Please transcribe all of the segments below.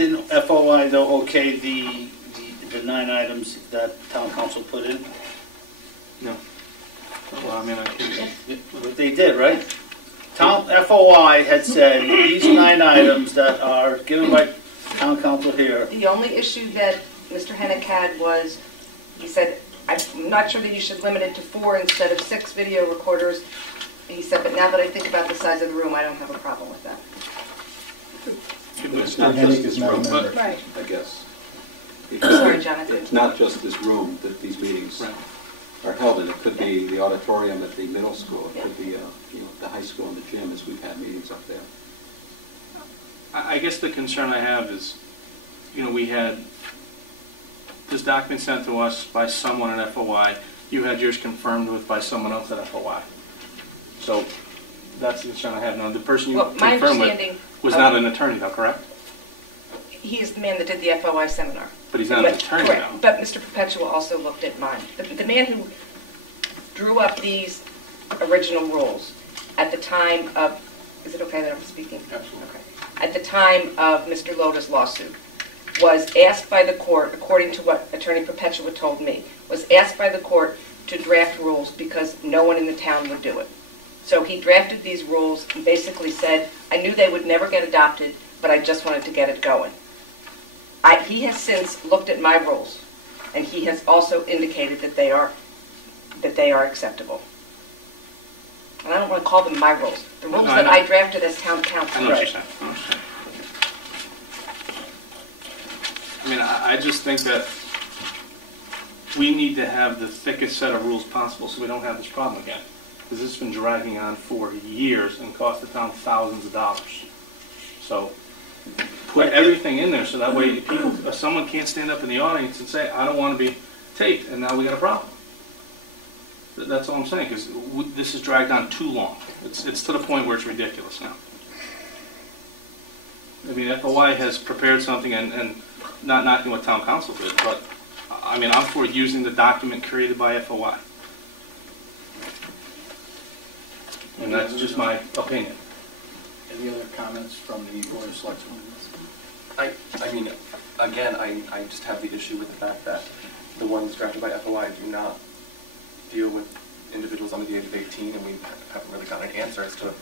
Didn't FOI though okay the 9 items that Town Council put in? No. Well, I mean, They did, right? FOI had said these 9 items that are given by Town Council here. The only issue that Mr. Hennick had was, he said, I'm not sure that you should limit it to 4 instead of 6 video recorders. He said, but now that I think about the size of the room, I don't have a problem with that. It's not just this room, right. I guess. Sorry, Jonathan. It's not just this room that these meetings are held in. It could be the auditorium at the middle school. It could be, the high school and the gym, as we've had meetings up there. I guess the concern I have is, we had this document sent to us by someone at FOI. You had yours confirmed with by someone else at FOI. So that's the concern I have. Now, the person you confirmed with was not an attorney, though, correct? He is the man that did the FOI seminar. But he's not an attorney, correct. though. But Mr. Perpetua also looked at mine. The man who drew up these original rules at the time of, is it okay that I'm speaking? Absolutely. Okay. At the time of Mr. Loda's lawsuit, was asked by the court, according to what Attorney Perpetua told me, was asked by the court to draft rules because no one in the town would do it. So he drafted these rules and basically said, I knew they would never get adopted, but I just wanted to get it going. He has since looked at my rules, and he has also indicated that they are acceptable. And I don't want to call them my rules. The rules that I drafted as town council. I know what you're saying. I mean, I just think that we need to have the thickest set of rules possible so we don't have this problem again. Because this has been dragging on for years and cost the town thousands of dollars. So put everything in there so that way someone can't stand up in the audience and say, I don't want to be taped, and now we got a problem. That's all I'm saying, because this has dragged on too long. It's to the point where it's ridiculous now. I mean, FOI has prepared something, and not knocking what Town Council did, but I mean, I'm for using the document created by FOI. And that's just my opinion. Any other comments from the Board of Selectmen? I mean, again, I just have the issue with the fact that the ones drafted by FOI do not deal with individuals under the age of 18, and we haven't really gotten an answer as to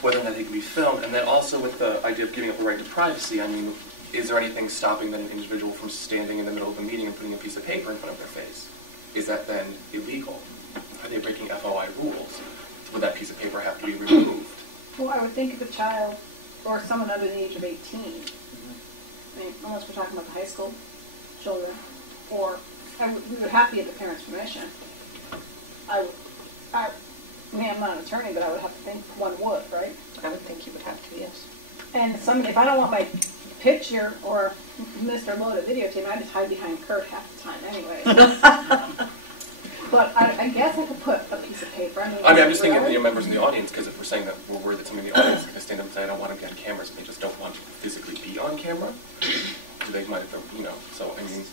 whether or not they can be filmed. And then also with the idea of giving up the right to privacy, I mean, is there anything stopping an individual from standing in the middle of a meeting and putting a piece of paper in front of their face? Is that then illegal? Are they breaking FOI rules? Would that piece of paper have to be removed? Well, I would think if a child or someone under the age of 18, I mean, unless we're talking about the high school children, or we would have to get the parents' permission. I mean, I'm not an attorney, but I would have to think one would, right? I would think you would have to, yes. And if I don't want my picture or Mr. Loda videotape, I just hide behind Kurt half the time anyway. But I guess I could put a piece of paper. I mean, I'm just thinking of the members in the audience, because if we're saying that we're worried that somebody in the audience is going to stand up and say, I don't want to be on cameras, and they just don't want to physically be on camera, they might have, so I mean.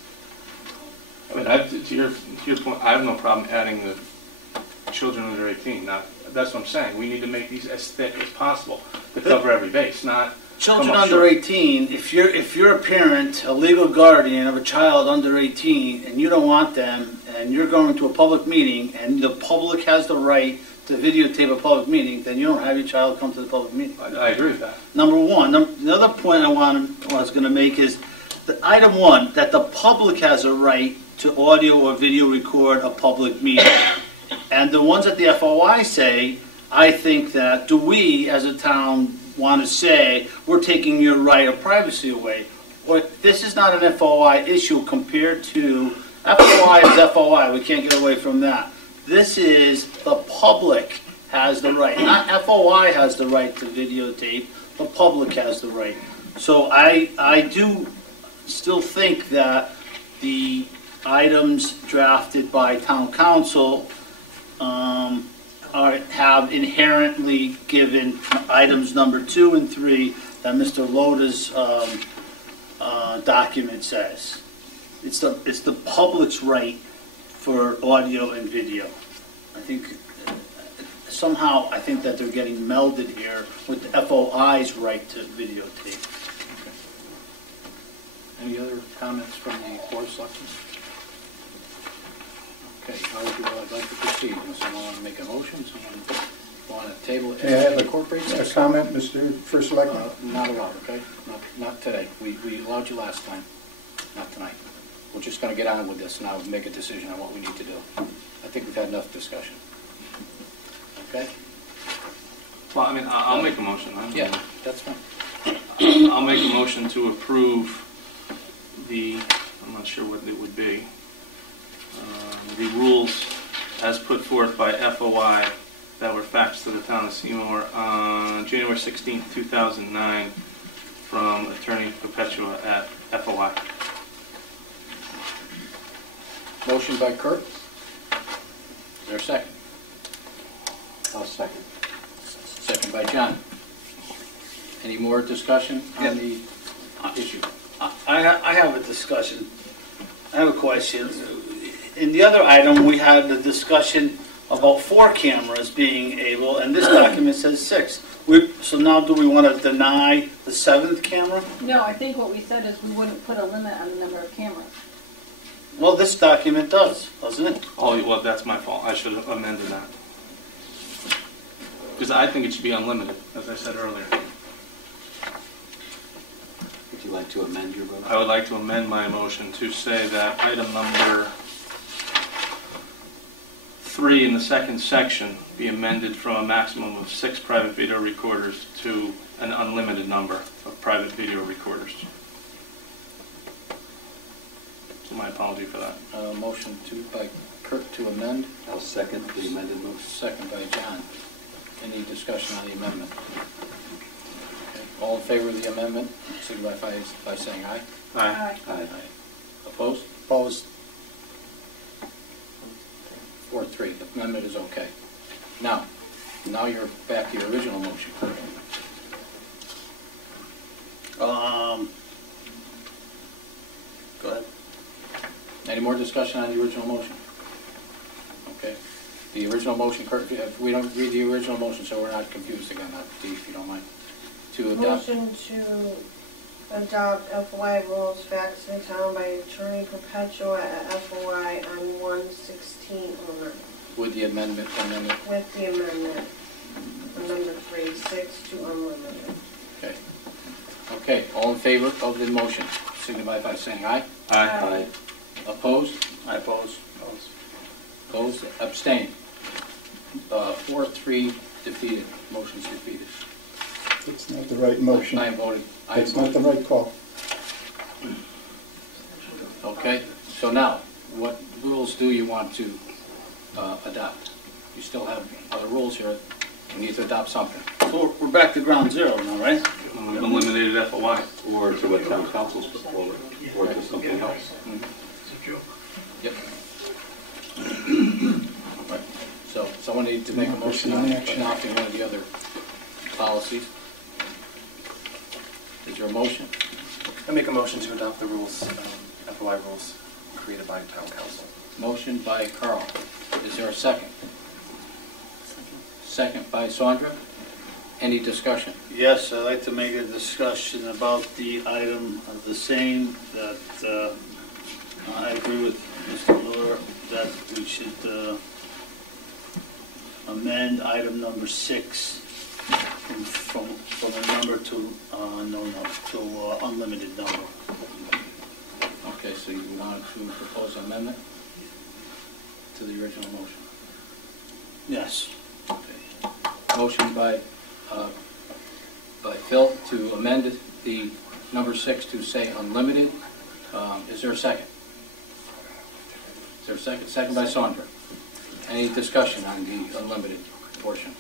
I mean, to your point, I have no problem adding the children under 18. Now, that's what I'm saying. We need to make these as thick as possible to cover every base, not children under 18. If you're a parent, a legal guardian of a child under 18, and you don't want them, and you're going to a public meeting, and the public has the right to videotape a public meeting, then you don't have your child come to the public meeting. I agree with that. Number one. The other point I was going to make is that item 1, that the public has a right to audio or video record a public meeting. And the ones that the FOI say, I think that, do we as a town want to say, we're taking your right of privacy away? Or this is not an FOI issue compared to, FOI is FOI, we can't get away from that. This is, the public has the right, not FOI has the right to videotape, the public has the right. So I do still think that the items drafted by Town Council have inherently given items number 2 and 3 that Mr. Loda's document says. It's the public's right for audio and video. I think somehow I think that they're getting melded here with the FOI's right to videotape. Any other comments from the Board of Selectmen? Okay, how would you like to proceed? Does someone want to make a motion? Someone want to table it? May I have Incorporate a comment, Mr. First Selectman? Not allowed, okay? Not today. We allowed you last time, not tonight. We're just going to get on with this now and make a decision on what we need to do. I think we've had enough discussion. Okay? Well, I mean, I'll make a motion. Yeah, that's fine. I'll make a motion to approve I'm not sure what it would be, the rules as put forth by FOI that were faxed to the town of Seymour on January 16th, 2009 from Attorney Perpetua at FOI. Motion by Kurt. Is there a second? I'll second. Second by John. Any more discussion on the issue? I have a discussion. I have a question. In the other item, we had the discussion about 4 cameras being able, and this document says 6. So now do we want to deny the 7th camera? No, I think what we said is we wouldn't put a limit on the number of cameras. Well, this document does, doesn't it? Oh, well, that's my fault. I should have amended that. Because I think it should be unlimited, as I said earlier. Would you like to amend your vote? I would like to amend my motion to say that item number 3 in the second section be amended from a maximum of 6 private video recorders to an unlimited number of private video recorders. So my apology for that. Motion by Kurt to amend. I'll second the amended motion. Second by John. Any discussion on the amendment? Okay. All in favor of the amendment, signify by saying aye. Aye. Aye. Opposed? Opposed. 4-3. The amendment is okay. Now you're back to your original motion. Go ahead. Any more discussion on the original motion? Okay. The original motion, Kurt, if we don't read the original motion so we're not confused again, Dee, if you don't mind. To adopt. Motion to adopt FOI rules faxed to the town by Attorney Perpetua at FOI on 1/16 owner. With the amendment. With the amendment on number 3, 6 to unlimited. Okay. Okay, all in favor of the motion, signify by saying aye. Aye. Opposed? I oppose. Opposed? Abstain. 4-3 defeated. Motion's defeated. It's not the right motion. I am voting. It's not the right call. Okay, so now, what rules do you want to adopt? You still have rules here. You need to adopt something. So we're back to ground zero now, right? We've eliminated FOI. Or to what Town Council's put forward, or to something else. Yep. Right. So someone needs to make a motion on adopting one of the other policies. Is there a motion? I make a motion to adopt the rules, FOI rules created by Town Council. Motion by Carl. Is there a second? Second by Sandra. Any discussion? Yes, I'd like to make a discussion about the item of the same, that I agree with Mr. Miller that we should amend item number 6 from a number to unlimited number. Okay, so you want to propose an amendment to the original motion? Yes. Okay. Motion by Phil to amend the number 6 to say unlimited. Is there a second? Is there a second? Second by Sandra. Any discussion on the unlimited portion?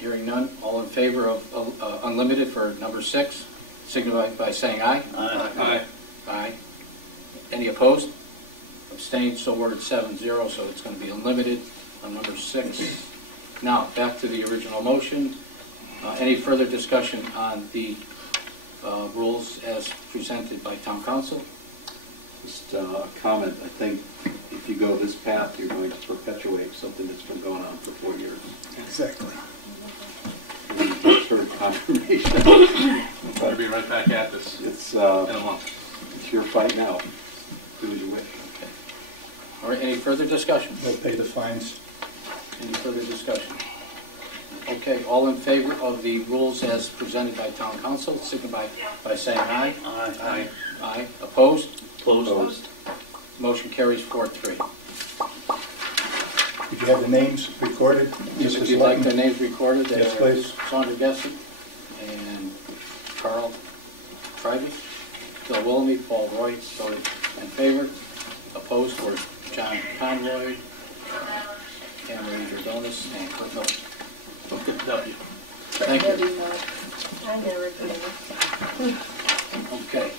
Hearing none. All in favor of unlimited for number 6, signify by saying aye. Aye. Aye. Any opposed? Abstained, so we're at 7-0, so it's going to be unlimited on number 6. Now, back to the original motion. Any further discussion on the rules as presented by Town Council? Just a comment. I think if you go this path, you're going to perpetuate something that's been going on for 4 years. Exactly. We just heard confirmation. We'll be right back at this It's, in a month. it's your fight now. Do as you wish. Okay. All right, any further discussion? They'll pay the fines. Any further discussion? Okay, all in favor of the rules as presented by Town Council, signify by saying aye. Aye. Aye. Opposed? Opposed. Motion carries 4-3. Did you have the names recorded? If Mr. you'd like the Selectman? names recorded, they Yes, are please. Sandra Gessen and Carl Trivey, Bill Willoughby, Paul Roy, voted in favor. Opposed were John Conroy, Cameron Jordonis, and Kurt Miller. W. Thank you. I never did. Okay.